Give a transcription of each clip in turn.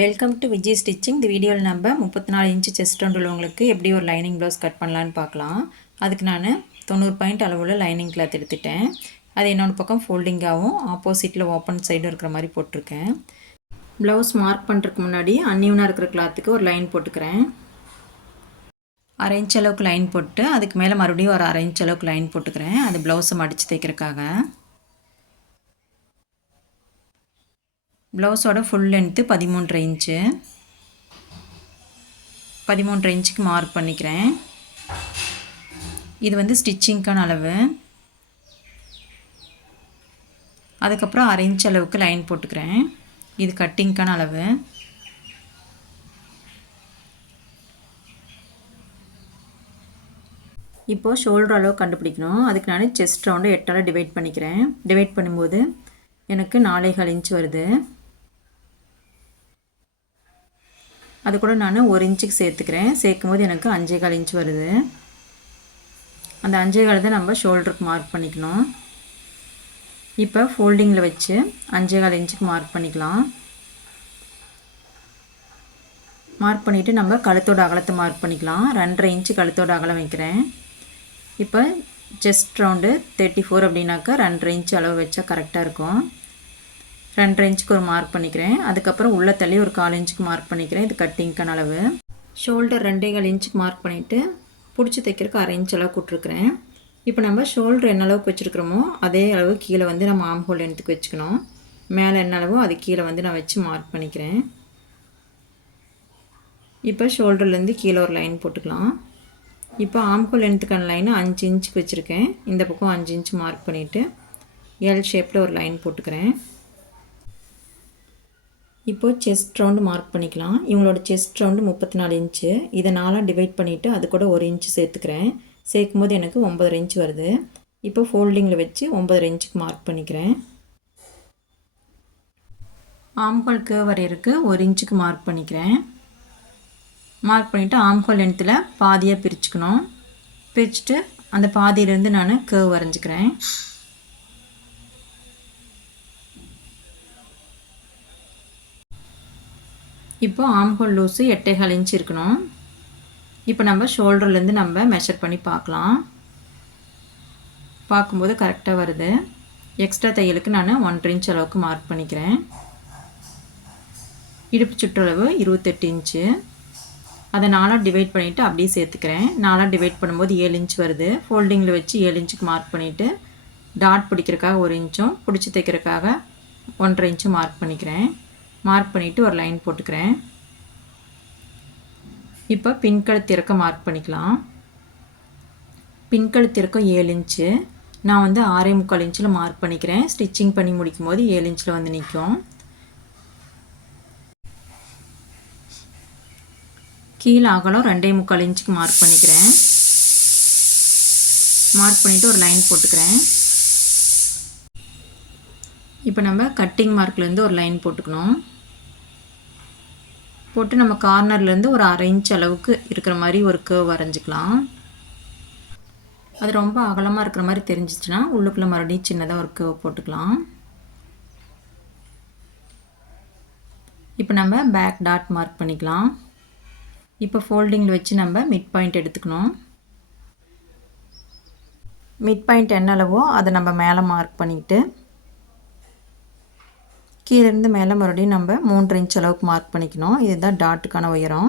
Welcome to Vijay stitching. இந்த வீடியோவில் நம்ம 34 இன்ச்சு செஸ்ட் ரவுண்ட் உள்ளவங்களுக்கு எப்படி ஒரு லைனிங் ப்ளவுஸ் கட் பண்ணலான்னு பார்க்கலாம். அதுக்கு நான் 90 பாயிண்ட் அளவுள்ள லைனிங் கிளாத் எடுத்துட்டேன். அது இன்னொரு பக்கம் ஃபோல்டிங்காகவும் ஆப்போசிட்டில் ஓப்பன் சைடும் இருக்கிற மாதிரி போட்டிருக்கேன். ப்ளவுஸ் மார்க் பண்ணுறதுக்கு முன்னாடி அன்னியூனாக இருக்கிற கிளாத்துக்கு ஒரு லைன் போட்டுக்கிறேன். 1/2 இன்ச் அளவுக்கு லைன் போட்டு அதுக்கு மேலே மறுபடியும் ஒரு 1/2 இன்ச் அளவுக்கு லைன் போட்டுக்கிறேன். அது ப்ளவுஸை மடித்து தைக்கிறதுக்காக. ப்ளவுஸோட ஃபுல் லென்த்து 13.5 இன்ச்சு. 13.5 இன்ச்சுக்கு மார்க் பண்ணிக்கிறேன். இது வந்து ஸ்டிச்சிங்க்கான அளவு. அதுக்கப்புறம் 1/2 இன்ச் அளவுக்கு லைன் போட்டுக்கிறேன். இது கட்டிங்க்கான அளவு. இப்போது ஷோல்டர் அளவு கண்டுபிடிக்கணும். அதுக்கு நான் செஸ்ட் ரவுண்டு 8ஆல் டிவைட் பண்ணிக்கிறேன். டிவைட் பண்ணும்போது எனக்கு 4.25 இன்ச் வருது. அது கூட நான் 1 இன்ச்சுக்கு சேர்த்துக்கிறேன். சேர்க்கும் போது எனக்கு 5.25 இன்ச் வருது. அந்த 5.25 தான் நம்ம ஷோல்டருக்கு மார்க் பண்ணிக்கணும். இப்போ ஃபோல்டிங்கில் வச்சு 5.25 இன்ச்சுக்கு மார்க் பண்ணிக்கலாம். மார்க் பண்ணிவிட்டு நம்ம கழுத்தோட அகலத்தை மார்க் பண்ணிக்கலாம். 2.5 இன்ச்சு கழுத்தோட அகலம் வைக்கிறேன். இப்போ செஸ்ட் ரவுண்டு 34 அப்படின்னாக்கா 2.5 இன்ச் அளவு வச்சா கரெக்டாக இருக்கும். 2.5 இன்ச்சுக்கு ஒரு மார்க் பண்ணிக்கிறேன். அதுக்கப்புறம் உள்ள தள்ளி ஒரு 1/4 இன்ச்சுக்கு மார்க் பண்ணிக்கிறேன். இது கட்டிங்க்கான அளவு. ஷோல்டர் 2.25 இன்ச்சுக்கு மார்க் பண்ணிவிட்டு பிடிச்சி தைக்கிறதுக்கு 1/2 இன்ச் அளவு விட்ருக்குறேன். இப்போ நம்ம ஷோல்டர் என்ன அளவுக்கு வச்சுருக்கிறோமோ அதே அளவு கீழே வந்து நம்ம ஆம் ஹோல் லென்த்துக்கு வச்சுக்கணும். மேலே என்ன அளவோ அது கீழே வந்து நான் வச்சு மார்க் பண்ணிக்கிறேன். இப்போ ஷோல்டர்லேருந்து கீழே ஒரு லைன் போட்டுக்கலாம். இப்போ ஆம் ஹோல் லென்த்துக்கான லைனை 5 இன்ச்சுக்கு வச்சுருக்கேன். இந்த பக்கம் 5 இன்ச் மார்க் பண்ணிவிட்டு எல் ஷேப்பில் ஒரு லைன் போட்டுக்கிறேன். இப்போது செஸ்ட் ரவுண்டு மார்க் பண்ணிக்கலாம். இவங்களோட செஸ்ட் ரவுண்டு 34 இன்ச்சு. இதை 4ஆக டிவைட் பண்ணிவிட்டு அது கூட 1 இன்ச்சு சேர்த்துக்கிறேன். சேர்க்கும் போது எனக்கு 9.5 இன்ச் வருது. இப்போ ஃபோல்டிங்கில் வச்சு 9.5 இன்ச்சுக்கு மார்க் பண்ணிக்கிறேன். ஆம்ஹோல் கர்வ் வரையறதுக்கு 1 இன்ச்சுக்கு மார்க் பண்ணிக்கிறேன். மார்க் பண்ணிவிட்டு ஆம்ஹோல் லென்த்தில் பாதியாக பிரிச்சுக்கணும். பிரிச்சுட்டு அந்த பாதியிலேருந்து நான் கர்வ் வரைஞ்சிக்கிறேன். இப்போ ஆம்ஹோல் லூஸு 8.25 இன்ச் இருக்கணும். இப்போ நம்ம ஷோல்டர்லேருந்து நம்ம மெஷர் பண்ணி பார்க்கலாம். பார்க்கும்போது கரெக்டாக வருது. எக்ஸ்ட்ரா தையலுக்கு நான் 1.5 இன்ச் அளவுக்கு மார்க் பண்ணிக்கிறேன். இடுப்பு சுற்றளவு 28 இன்ச்சு. அதை 4ஆக டிவைட் பண்ணிவிட்டு அப்படியே சேர்த்துக்கிறேன். 4ஆக டிவைட் பண்ணும்போது 7 இன்ச் வருது. ஃபோல்டிங்கில் வச்சு 7 இன்ச்சுக்கு மார்க் பண்ணிவிட்டு டாட் பிடிக்கிறதுக்காக 1 இன்ச்சும் பிடிச்சி தைக்கிறதுக்காக 1.5 இன்ச்சும் மார்க் பண்ணிக்கிறேன். மார்க் பண்ணிவிட்டு ஒரு லைன் போட்டுக்கிறேன். இப்போ பின்கழுத்து இறக்கம் மார்க் பண்ணிக்கலாம். பின்கழுத்து இறக்கம் 7 இன்ச்சு. நான் வந்து 6.25 இன்ச்சில் மார்க் பண்ணிக்கிறேன். ஸ்டிச்சிங் பண்ணி முடிக்கும் போது 7 இன்ச்சில் வந்து நிற்கும். கீழே அகலம் 2.25 இன்ச்சுக்கு மார்க் பண்ணிக்கிறேன். மார்க் பண்ணிவிட்டு ஒரு லைன் போட்டுக்கிறேன். இப்போ நம்ம கட்டிங் மார்க்லேருந்து ஒரு லைன் போட்டுக்கணும். போட்டு நம்ம கார்னர்லேருந்து ஒரு 1/2 இன்ச் அளவுக்கு இருக்கிற மாதிரி ஒரு கர்வ் வரைஞ்சிக்கலாம். அது ரொம்ப அகலமாக இருக்கிற மாதிரி தெரிஞ்சிச்சுன்னா உள்ளுக்குள்ளே மறுபடியும் சின்னதாக ஒரு கர்வ் போட்டுக்கலாம். இப்போ நம்ம பேக் டாட் மார்க் பண்ணிக்கலாம். இப்போ ஃபோல்டிங்கில் வச்சு நம்ம மிட் பாயிண்ட் எடுத்துக்கணும். மிட் பாயிண்ட் என்ன அளவோ அதை நம்ம மேலே மார்க் பண்ணிவிட்டு கீழேருந்து மேலே மறுபடியும் நம்ம 3.5 இன்ச் அளவுக்கு மார்க் பண்ணிக்கணும். இதுதான் டாட்டுக்கான உயரம்.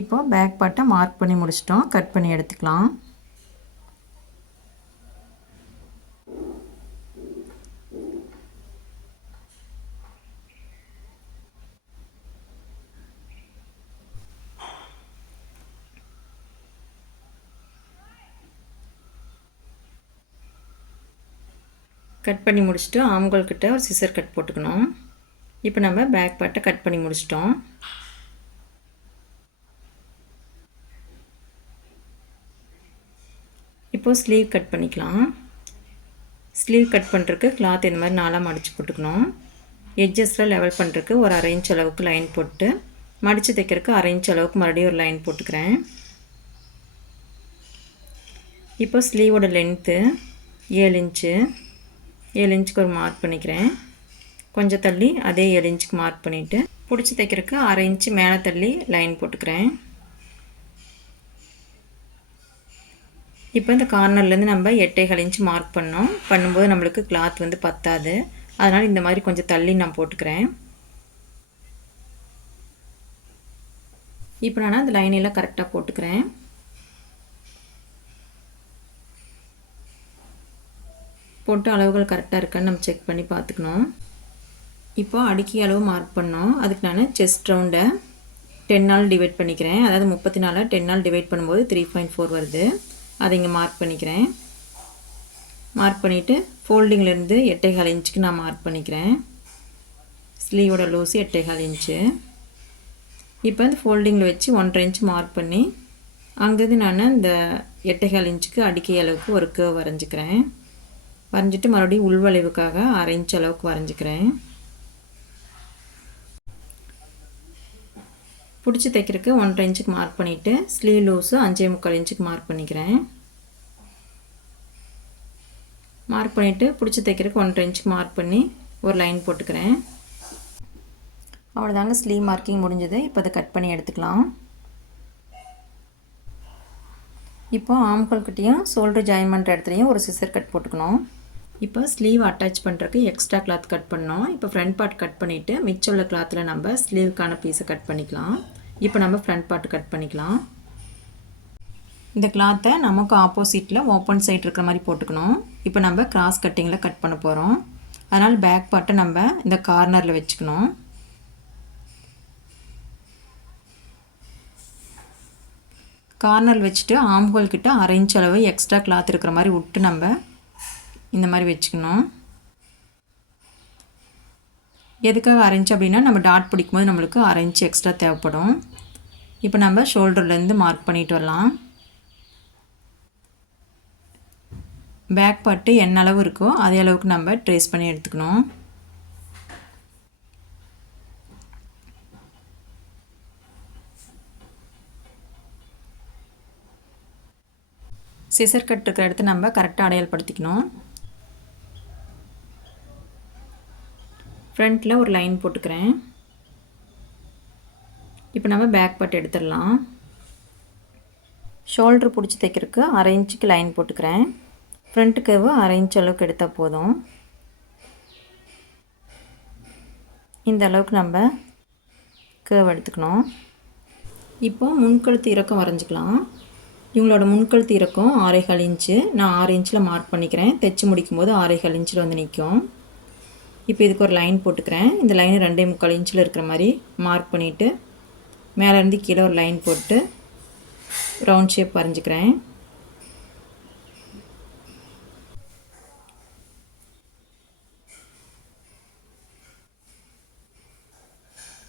இப்போது பேக் பார்ட்டை மார்க் பண்ணி முடிச்சிட்டோம். கட் பண்ணி எடுத்துக்கலாம். கட் பண்ணி முடிச்சுட்டு ஆம்கோல் கிட்ட ஒரு சிசர் கட் போட்டுக்கணும். இப்போ நம்ம பேக் பார்ட்டை கட் பண்ணி முடிச்சிட்டோம். இப்போது ஸ்லீவ் கட் பண்ணிக்கலாம். ஸ்லீவ் கட் பண்ணுறதுக்கு கிளாத் இந்த மாதிரி 4ஆக மடித்து போட்டுக்கணும். எட்ஜஸில் லெவல் பண்ணுறதுக்கு ஒரு 1/2 இன்ச் அளவுக்கு லைன் போட்டு மடித்து தைக்கிறதுக்கு 1/2 இன்ச் அளவுக்கு மறுபடியும் ஒரு லைன் போட்டுக்கிறேன். இப்போ ஸ்லீவோட லென்த்து 7 இன்ச்சு. 7 இன்ச்சுக்கு ஒரு மார்க் பண்ணிக்கிறேன். கொஞ்சம் தள்ளி அதே 7 இன்ச்சுக்கு மார்க் பண்ணிவிட்டு பிடிச்சி தைக்கிறதுக்கு 1/2 இன்ச்சு மேலே தள்ளி லைன் போட்டுக்கிறேன். இப்போ இந்த கார்னர்லேருந்து நம்ம 8.25 இன்ச் மார்க் பண்ணும்போது நம்மளுக்கு கிளாத் வந்து பத்தாது. அதனால் இந்த மாதிரி கொஞ்சம் தள்ளி நான் போட்டுக்கிறேன். இப்போ நான் அந்த லைனெல்லாம் கரெக்டாக போட்டுக்கிறேன். போட்டு அளவுகள் கரெக்டாக இருக்கான்னு நம்ம செக் பண்ணி பார்த்துக்கணும். இப்போ அடுக்கி அளவு மார்க் பண்ணோம். அதுக்கு நான் செஸ்ட் ரவுண்டை 10ஆல் டிவைட் பண்ணிக்கிறேன். அதாவது 34 10ஆல் டிவைட் பண்ணும்போது 3.4 வருது. அதை இங்கே மார்க் பண்ணிக்கிறேன். மார்க் பண்ணிவிட்டு ஃபோல்டிங்லேருந்து 8.25 இன்ச்சுக்கு நான் மார்க் பண்ணிக்கிறேன். ஸ்லீவோட லூஸு 8.25 இன்ச்சு. இப்போ இந்த ஃபோல்டிங்கில் வச்சு 1.5 இன்ச் மார்க் பண்ணி அங்கேருந்து நான் இந்த 8.25 இன்ச்சுக்கு அடுக்கி அளவுக்கு ஒரு கேர்வ் வரைஞ்சிக்கிறேன். வரைஞ்சிட்டு மறுபடியும் உள்வளைவுக்காக 1/2 இன்ச் அளவுக்கு வரைஞ்சிக்கிறேன். பிடிச்சி தைக்கிறதுக்கு 1.5 இன்ச்சுக்கு மார்க் பண்ணிவிட்டு ஸ்லீவ் லூஸு 5.25 இன்ச்சுக்கு மார்க் பண்ணிக்கிறேன். மார்க் பண்ணிவிட்டு பிடிச்சி தைக்கிறதுக்கு 1.5 இன்ச்சுக்கு மார்க் பண்ணி ஒரு லைன் போட்டுக்கிறேன். அவ்வளோதாங்க, ஸ்லீவ் மார்க்கிங் முடிஞ்சது. இப்போ அதை கட் பண்ணி எடுத்துக்கலாம். இப்போ ஆம்கோல் கிட்டேயும் ஷோல்டர் ஜாயின் பண்ணுற இடத்துலையும் ஒரு சிசர் கட் போட்டுக்கணும். இப்போ ஸ்லீவ் அட்டாச் பண்ணுறதுக்கு எக்ஸ்ட்ரா கிளாத் கட் பண்ணோம். இப்போ ஃப்ரண்ட் பார்ட் கட் பண்ணிவிட்டு மிச்சம் உள்ள கிளாத்தில் நம்ம ஸ்லீவுக்கான பீஸை கட் பண்ணிக்கலாம். இப்போ நம்ம ஃப்ரண்ட் பார்ட் கட் பண்ணிக்கலாம். இந்த கிளாத்தை நமக்கு ஆப்போசிட்டில் ஓப்பன் சைட் இருக்கிற மாதிரி போட்டுக்கணும். இப்போ நம்ம கிராஸ் கட்டிங்கில் கட் பண்ண போகிறோம். அதனால் பேக் பார்ட்டை நம்ம இந்த கார்னரில் வச்சுக்கணும். கார்னர் வச்சுட்டு ஆம்ஹோல் கிட்ட 1/2 இன்ச் அளவு எக்ஸ்ட்ரா கிளாத் இருக்கிற மாதிரி விட்டு நம்ம இந்த மாதிரி வச்சுக்கணும். எதுக்காக 1/2 இன்ச் அப்படின்னா நம்ம டாட் பிடிக்கும்போது நம்மளுக்கு 1/2 இன்ச் எக்ஸ்ட்ரா தேவைப்படும். இப்போ நம்ம ஷோல்டர்லேருந்து மார்க் பண்ணிட்டு வரலாம். பேக் பார்ட்டு என்ன அளவு இருக்கோ அதே அளவுக்கு நம்ம ட்ரேஸ் பண்ணி எடுத்துக்கணும். சிசர் கட் இருக்கிற இடத்த நம்ம கரெக்டாக அடையாளப்படுத்திக்கணும். ஃப்ரண்ட்டில் ஒரு லைன் போட்டுக்கிறேன். இப்போ நம்ம பேக் பார்ட் எடுத்துடலாம். ஷோல்டர் பிடிச்சி தைக்கிறதுக்கு 1/2 இன்ச்சுக்கு லைன் போட்டுக்கிறேன். ஃப்ரண்ட் கர்வு 1/2 இன்ச் அளவுக்கு எடுத்தால் போதும். இந்த அளவுக்கு நம்ம கர்வ் எடுத்துக்கணும். இப்போ முன்கழுத்து இறக்கம் வரைஞ்சிக்கலாம். இவங்களோட முன்கழுத்து இறக்கம் 6.25 இன்ச்சு. நான் 6 இன்ச்சில் மார்க் பண்ணிக்கிறேன். தைச்சி முடிக்கும்போது 6.25 இன்ச்சில் வந்து நிற்கும். இப்போ இதுக்கு ஒரு லைன் போட்டுக்கிறேன். இந்த லைனை 2.25 இன்ச்சில் இருக்கிற மாதிரி மார்க் பண்ணிவிட்டு மேலேருந்து கீழே ஒரு லைன் போட்டு ரவுண்ட் ஷேப் வரைஞ்சிக்கிறேன்.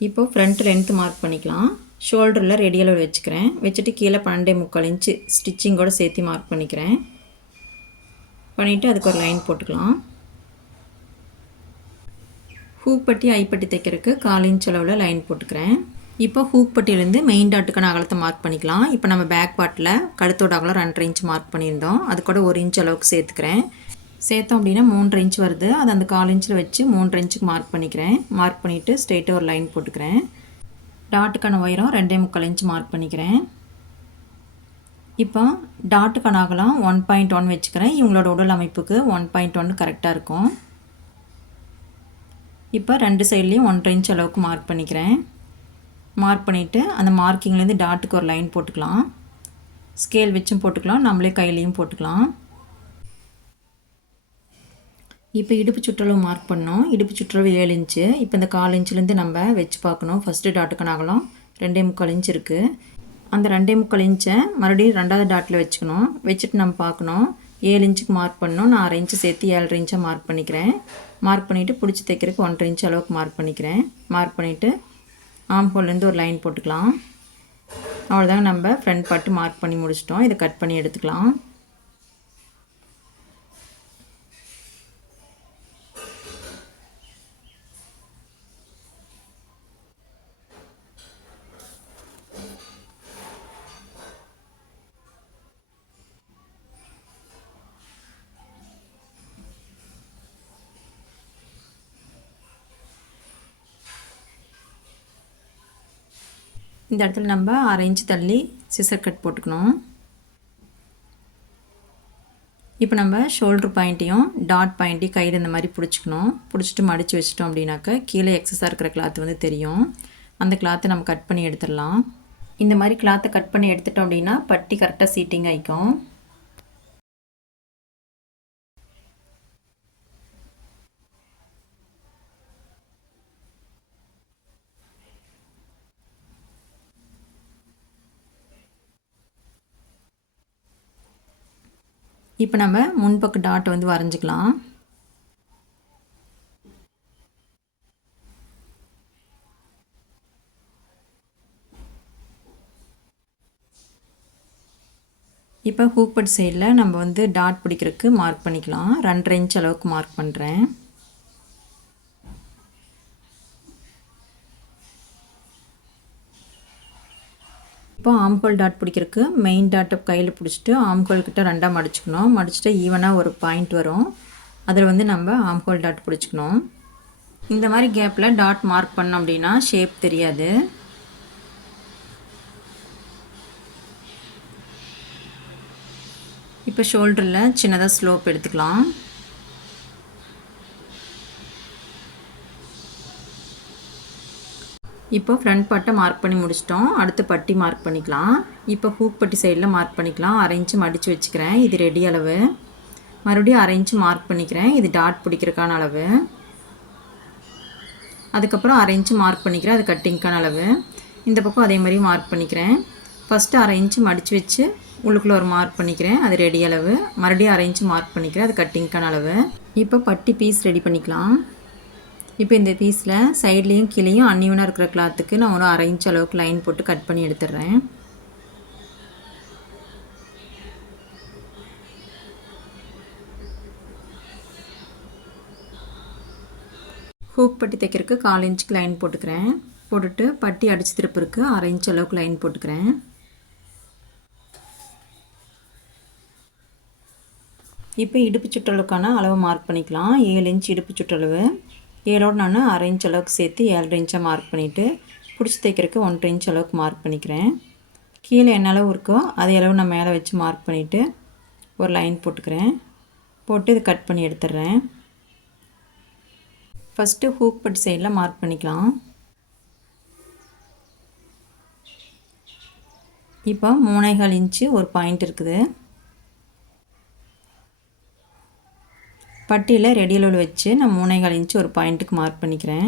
இப்போ ஃப்ரண்ட் லென்த்து மார்க் பண்ணிக்கலாம். ஷோல்டரில் ரெடியலோடு வச்சுக்கிறேன். வச்சுட்டு கீழே 12.25 இன்ச்சு ஸ்டிச்சிங்கோடு சேர்த்து மார்க் பண்ணிக்கிறேன். பண்ணிவிட்டு அதுக்கு ஒரு லைன் போட்டுக்கலாம். ஹூக் பட்டி ஐப்பட்டி தைக்கிறதுக்கு 1/4 இன்ச் அளவில் லைன் போட்டுக்கிறேன். இப்போ ஹூக் பட்டியிலேருந்து மெயின் டாட்டுக்கான அகலத்தை மார்க் பண்ணிக்கலாம். இப்போ நம்ம பேக் பார்ட்டில் கழுத்தோட அகலம் 2.5 இன்ச் மார்க் பண்ணியிருந்தோம். அது கூட 1 இன்ச் அளவுக்கு சேர்த்துக்கிறேன். சேர்த்தோம் அப்படின்னா 3.5 இன்ச் வருது. அது அந்த 1/4 இன்ச்சில் வச்சு 3.5 இன்ச்சுக்கு மார்க் பண்ணிக்கிறேன். மார்க் பண்ணிவிட்டு ஸ்ட்ரெயிட்டாக ஒரு லைன் போட்டுக்கிறேன். டாட்டுக்கான உயரம் 2.25 இன்ச் மார்க் பண்ணிக்கிறேன். இப்போ டாட்டுக்கான அகலம் 1.1 வச்சுக்கிறேன். இவங்களோட உடல் அமைப்புக்கு 1.1 கரெக்டாக இருக்கும். இப்போ 2 சைட்லேயும் 1.5 இன்ச் அளவுக்கு மார்க் பண்ணிக்கிறேன். மார்க் பண்ணிவிட்டு அந்த மார்க்கிங்லேருந்து டாட்டுக்கு ஒரு லைன் போட்டுக்கலாம். ஸ்கேல் வச்சும் போட்டுக்கலாம், நம்மளே கையிலையும் போட்டுக்கலாம். இப்போ இடுப்பு சுற்றளவு மார்க் பண்ணோம். இடுப்பு சுற்றளவு 7 இன்ச்சு. இப்போ இந்த 1/4 இன்ச்சிலேருந்து நம்ம வச்சு பார்க்கணும். ஃபஸ்ட்டு டாட்டுக்கான அகலம் 2.25 இன்ச் இருக்குது. அந்த 2.25 இன்ச்சை மறுபடியும் 2வது டாட்டில் வச்சுக்கணும். வச்சுட்டு நம்ம பார்க்கணும். 7 இன்ச்சுக்கு மார்க் பண்ணோம். நான் 1/2 இன்ச்சு சேர்த்து 7.5 இன்ச்சாக மார்க் பண்ணிக்கிறேன். மார்க் பண்ணிவிட்டு பிடிச்சி தைக்கிறதுக்கு 1.5 இன்ச் அளவுக்கு மார்க் பண்ணிக்கிறேன். மார்க் பண்ணிவிட்டு ஆம்ஹோல்லேருந்து ஒரு லைன் போட்டுக்கலாம். அவ்வளோதாங்க, நம்ம ஃப்ரண்ட் பார்ட்டு மார்க் பண்ணி முடிச்சிட்டோம். இதை கட் பண்ணி எடுத்துக்கலாம். இந்த இடத்துல நம்ம 1/2 இன்ச் தள்ளி சிசர் கட் போட்டுக்கணும். இப்போ நம்ம ஷோல்டர் பாயிண்ட்டையும் டாட் பாயிண்ட்டையும் கையில் இந்த மாதிரி பிடிச்சிக்கணும். பிடிச்சிட்டு மடித்து வச்சிட்டோம் அப்படின்னாக்கா கீழே எக்ஸஸாக இருக்கிற கிளாத் வந்து தெரியும். அந்த கிளாத்தை நம்ம கட் பண்ணி எடுத்துடலாம். இந்த மாதிரி கிளாத்தை கட் பண்ணி எடுத்துட்டோம் அப்படின்னா பட்டி கரெக்டாக சீட்டிங் ஆகிக்கும். இப்போ நம்ம முன்பக்க டாட் வந்து வரைஞ்சிக்கலாம். இப்போ ஹூக் பட் சைடில் நம்ம வந்து டாட் பிடிக்கிறதுக்கு மார்க் பண்ணிக்கலாம். 2.5 இன்ச் அளவுக்கு மார்க் பண்ணுறேன். இப்போ ஆம்ஹோல் டாட் பிடிக்கிறதுக்கு மெயின் டாட்டை கையில் பிடிச்சிட்டு ஆம்ஹோல் கிட்ட 2ஆக மடிச்சுக்கணும். மடிச்சுட்டு ஈவனாக ஒரு பாயிண்ட் வரும். அதில் வந்து நம்ம ஆம்ஹோல் டாட் பிடிச்சிக்கணும். இந்த மாதிரி கேப்பில் டாட் மார்க் பண்ணோம் அப்படின்னா ஷேப் தெரியாது. இப்போ ஷோல்டரில் சின்னதாக ஸ்லோப் எடுத்துக்கலாம். இப்போ ஃப்ரண்ட் பார்ட்டை மார்க் பண்ணி முடிச்சிட்டோம். அடுத்து பட்டி மார்க் பண்ணிக்கலாம். இப்போ ஹூக் பட்டி சைடில் மார்க் பண்ணிக்கலாம். 1/2 இன்ச் மடித்து வச்சுக்கிறேன். இது ரெடி அளவு. மறுபடியும் 1/2 இன்ச் மார்க் பண்ணிக்கிறேன். இது டாட் பிடிக்கிறதுக்கான அளவு. அதுக்கப்புறம் 1/2 இன்ச் மார்க் பண்ணிக்கிறேன். அது கட்டிங்க்கான அளவு. இந்த பக்கம் அதே மாதிரி மார்க் பண்ணிக்கிறேன். ஃபஸ்ட்டு 1/2 இன்ச் மடித்து வச்சு உள்ளுக்குள்ளே ஒரு மார்க் பண்ணிக்கிறேன். அது ரெடி அளவு. மறுபடியும் 1/2 இன்ச் மார்க் பண்ணிக்கிறேன். அது கட்டிங்க்கான அளவு. இப்போ பட்டி பீஸ் ரெடி பண்ணிக்கலாம். இப்போ இந்த பீஸில் சைட்லேயும் கீழேயும் அன்னியூனாக இருக்கிற கிளாத்துக்கு நான் ஒரு 1/2 இன்ச் அளவுக்கு லைன் போட்டு கட் பண்ணி எடுத்துடுறேன். ஹூக் பட்டி தைக்கிறதுக்கு 1/4 இன்ச்சுக்கு லைன் போட்டுக்கிறேன். போட்டுட்டு பட்டி அடித்து திருப்பிற்கு 1/2 இன்ச் அளவுக்கு லைன் போட்டுக்கிறேன். இப்போ இடுப்பு சுற்றளவுக்கான அளவு மார்க் பண்ணிக்கலாம். 7 இன்ச் இடுப்பு சுற்றளவு. 7ஓடு நான் 1/2 இன்ச் அளவுக்கு சேர்த்து 7.5 இன்ச்சாக மார்க் பண்ணிவிட்டு பிடிச்சி தைக்கிறதுக்கு 1.5 இன்ச் அளவுக்கு மார்க் பண்ணிக்கிறேன். கீழே என்ன அளவு இருக்கோ அதே அளவு நான் மேலே வச்சு மார்க் பண்ணிவிட்டு ஒரு லைன் போட்டுக்கிறேன். போட்டு இது கட் பண்ணி எடுத்துடுறேன். ஃபஸ்ட்டு ஹூக் பட்டி சைடில் மார்க் பண்ணிக்கலாம். இப்போ 3.25 இன்ச்சு ஒரு பாயிண்ட் இருக்குது. பட்டியில் ரெடி அளவில் வச்சு நான் 3.25 இன்ச்சு ஒரு பாயிண்ட்டுக்கு மார்க் பண்ணிக்கிறேன்.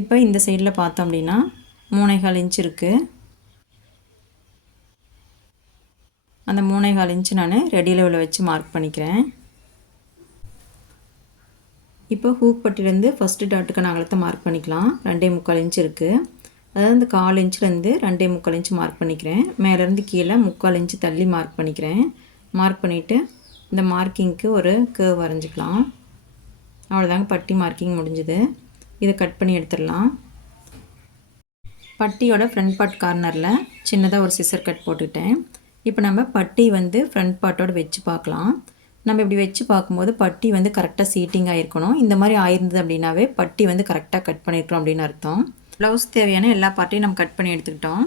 இப்போ இந்த சைடில் பார்த்தோம் அப்படின்னா 3.25 இன்ச்சு இருக்குது. அந்த 3.25 இன்ச்சு நான் ரெடி அளவில் வச்சு மார்க் பண்ணிக்கிறேன். இப்போ ஹூக் பட்டிலேருந்து ஃபஸ்ட்டு டாட்டுக்கான அகலத்தை மார்க் பண்ணிக்கலாம். 2.25 இன்ச்சு இருக்குது. அதாவது இந்த 1/4 இன்ச்சுலேருந்து 2.25 இன்ச்சு மார்க் பண்ணிக்கிறேன். மேலேருந்து கீழே 3/4 இன்ச்சு தள்ளி மார்க் பண்ணிக்கிறேன். மார்க் பண்ணிவிட்டு இந்த மார்க்கிங்க்கு ஒரு கர்வ் வரைஞ்சிக்கலாம். அவ்வளோதாங்க, பட்டி மார்க்கிங் முடிஞ்சுது. இதை கட் பண்ணி எடுத்துடலாம். பட்டியோட ஃப்ரண்ட் பார்ட் கார்னரில் சின்னதாக ஒரு சிசர் கட் போட்டுக்கிட்டேன். இப்போ நம்ம பட்டி வந்து ஃப்ரண்ட் பார்ட்டோடு வச்சு பார்க்கலாம். நம்ம இப்படி வச்சு பார்க்கும்போது பட்டி வந்து கரெக்டாக சீட்டிங்காக இருக்கணும். இந்த மாதிரி ஆயிருந்தது அப்படின்னாவே பட்டி வந்து கரெக்டாக கட் பண்ணியிருக்கோம் அப்படின்னு அர்த்தம். ப்ளவுஸ் தேவையான எல்லா பார்ட்டையும் நம்ம கட் பண்ணி எடுத்துக்கிட்டோம்.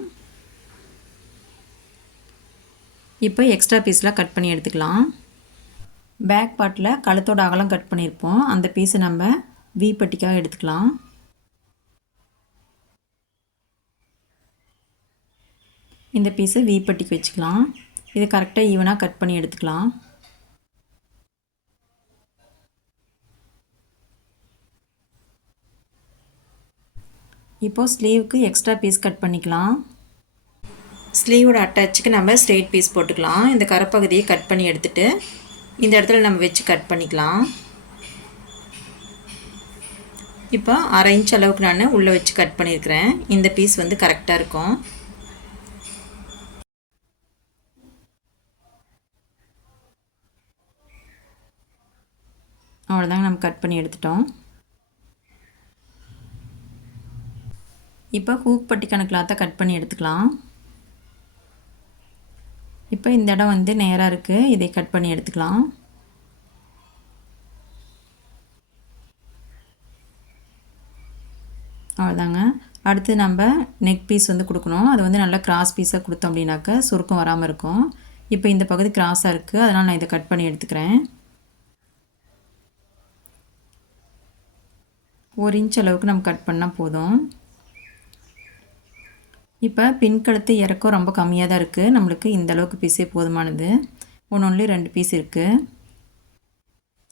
இப்போ எக்ஸ்ட்ரா பீஸ்லாம் கட் பண்ணி எடுத்துக்கலாம். பேக் பார்ட்டில் கழுத்தோட அகலம் கட் பண்ணியிருப்போம். அந்த பீஸை நம்ம வி பட்டிக்காக எடுத்துக்கலாம். இந்த பீஸை வி பட்டிக்கு வச்சுக்கலாம். இது கரெக்டாக ஈவனாக கட் பண்ணி எடுத்துக்கலாம். இப்போது ஸ்லீவுக்கு எக்ஸ்ட்ரா பீஸ் கட் பண்ணிக்கலாம். ஸ்லீவோட அட்டாச்சுக்கு நம்ம ஸ்ட்ரெயிட் பீஸ் போட்டுக்கலாம். இந்த கரைப்பகுதியை கட் பண்ணி எடுத்துகிட்டு இந்த இடத்துல நம்ம வச்சு கட் பண்ணிக்கலாம். இப்போ 1/2 இன்ச் அளவுக்கு நான் உள்ளே வச்சு கட் பண்ணியிருக்கிறேன். இந்த பீஸ் வந்து கரெக்டாக இருக்கும். அவ்வளோதாங்க, நம்ம கட் பண்ணி எடுத்துட்டோம். இப்போ ஹூக் பட்டிக்கான கிளாத்தை கட் பண்ணி எடுத்துக்கலாம். இப்போ இந்த இடம் வந்து நேராக இருக்குது. இதை கட் பண்ணி எடுத்துக்கலாம். அவ்வளோதாங்க, அடுத்து நம்ம நெக் பீஸ் வந்து கொடுக்கணும். அது வந்து நல்லா கிராஸ் பீஸாக கொடுத்தோம் அப்படின்னாக்கா சுருக்கம் வராமல் இருக்கும். இப்போ இந்த பகுதி கிராஸாக இருக்குது, அதனால் நான் இதை கட் பண்ணி எடுத்துக்கிறேன். 1 இன்ச் அளவுக்கு நம்ம கட் பண்ணால் போதும். இப்போ பின்கழுத்து இறக்கம் ரொம்ப கம்மியாக தான் இருக்குது. நம்மளுக்கு இந்த அளவுக்கு பீஸே போதுமானது. ஒன்றுலேயே 2 பீஸ் இருக்குது.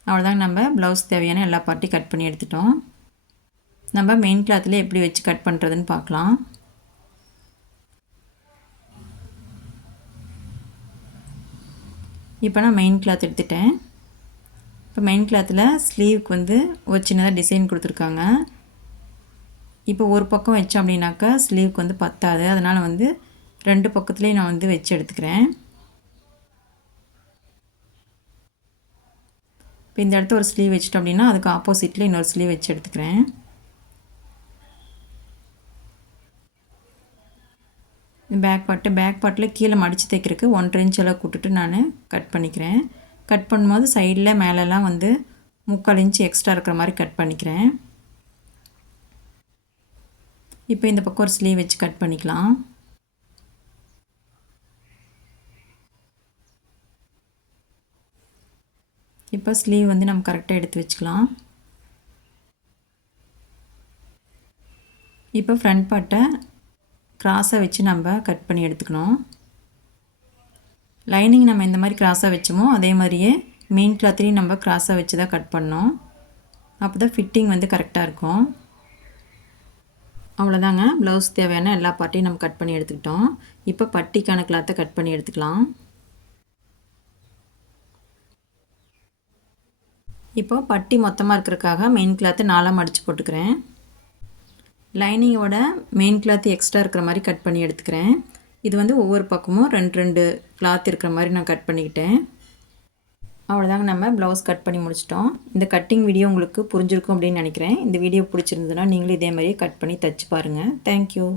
அவ்வளோதாங்க, நம்ம ப்ளவுஸ் தேவையான எல்லா பார்ட்டையும் கட் பண்ணி எடுத்துட்டோம். நம்ம மெயின் கிளாத்தில் எப்படி வச்சு கட் பண்ணுறதுன்னு பார்க்கலாம். இப்போ நான் மெயின் கிளாத் எடுத்துட்டேன். இப்போ மெயின் கிளாத்தில் ஸ்லீவுக்கு வந்து ஒரு சின்னதாக டிசைன் கொடுத்துருக்காங்க. இப்போ ஒரு பக்கம் வச்சோம் அப்படின்னாக்கா ஸ்லீவுக்கு வந்து பத்தாது, அதனால் வந்து 2 பக்கத்துலேயும் நான் வந்து வச்சு எடுத்துக்கிறேன். இப்போ இந்த இடத்த ஒரு ஸ்லீவ் வச்சுட்டோம் அப்படின்னா அதுக்கு ஆப்போசிட்டில் இன்னொரு ஸ்லீவ் வச்சு எடுத்துக்கிறேன். பேக் பார்ட்டில் கீழே மடித்து தைக்கிறதுக்கு 1.5 இன்ச் அளவு கூட்டுட்டு நான் கட் பண்ணிக்கிறேன். கட் பண்ணும்போது சைடில் மேலெல்லாம் வந்து 3/4 இன்ச் எக்ஸ்ட்ரா இருக்கிற மாதிரி கட் பண்ணிக்கிறேன். இப்போ இந்த பக்கம் ஒரு ஸ்லீவ் வச்சு கட் பண்ணிக்கலாம். இப்போ ஸ்லீவ் வந்து நம்ம கரெக்டாக எடுத்து வச்சுக்கலாம். இப்போ ஃப்ரண்ட் பார்ட்டை கிராஸாக வச்சு நம்ம கட் பண்ணி எடுத்துக்கணும். லைனிங் நம்ம எந்த மாதிரி கிராஸாக வச்சோமோ அதே மாதிரியே மெயின் கிளாத்லேயும் நம்ம கிராஸாக வச்சு தான் கட் பண்ணோம். அப்போ தான் ஃபிட்டிங் வந்து கரெக்டாக இருக்கும். அவ்வளோதாங்க, ப்ளவுஸ் தேவையான எல்லா பார்ட்டையும் நம்ம கட் பண்ணி எடுத்துக்கிட்டோம். இப்போ பட்டிக்கான கிளாத்தை கட் பண்ணி எடுத்துக்கலாம். இப்போ பட்டி மொத்தமாக இருக்கிறதுக்காக மெயின் கிளாத்தை 4ஆக மடித்து போட்டுக்கிறேன். லைனிங்கோட மெயின் கிளாத் எக்ஸ்ட்ரா இருக்கிற மாதிரி கட் பண்ணி எடுத்துக்கிறேன். இது வந்து ஒவ்வொரு பக்கமும் 2 கிளாத் இருக்கிற மாதிரி நான் கட் பண்ணிக்கிட்டேன். அவ்வளோதாங்க, நம்ம ப்ளவுஸ் கட் பண்ணி முடிச்சிட்டோம். இந்த கட்டிங் வீடியோ உங்களுக்கு புரிஞ்சிருக்கும் அப்படின்னு நினைக்கிறேன். இந்த வீடியோ பிடிச்சிருந்ததுன்னா நீங்களும் இதே மாதிரியே கட் பண்ணி தைச்சி பாருங்கள். தேங்க்யூ.